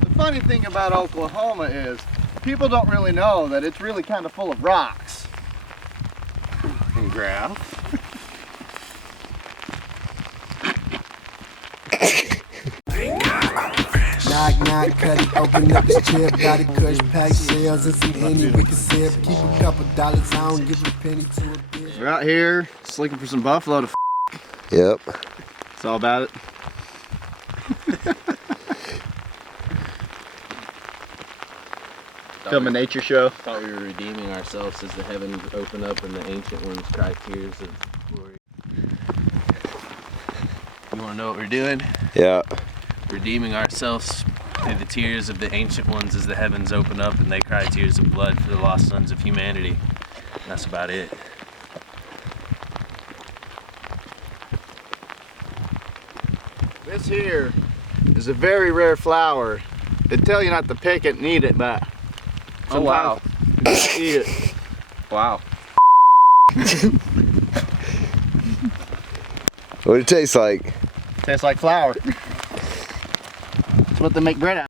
The funny thing about Oklahoma is people don't really know that it's really kind of full of rocks. And grass. Knock, knock, cut it, open up this chip. Got it, kush, pack shells and some Henny we can sip. Keep a couple dollars, I don't give a penny to a bitch. We're out here just looking for some buffalo to Yep. It's all about it. Film a nature show. Thought we were redeeming ourselves as the heavens open up and the ancient ones cry tears of glory. You want to know what we're doing? Yeah. Redeeming ourselves through the tears of the ancient ones as the heavens open up and they cry tears of blood for the lost sons of humanity. That's about it. This here is a very rare flower. They tell you not to pick it and eat it, but Oh wow. you gotta eat it. Wow. What it taste like? Tastes like flour. That's what they make bread out of.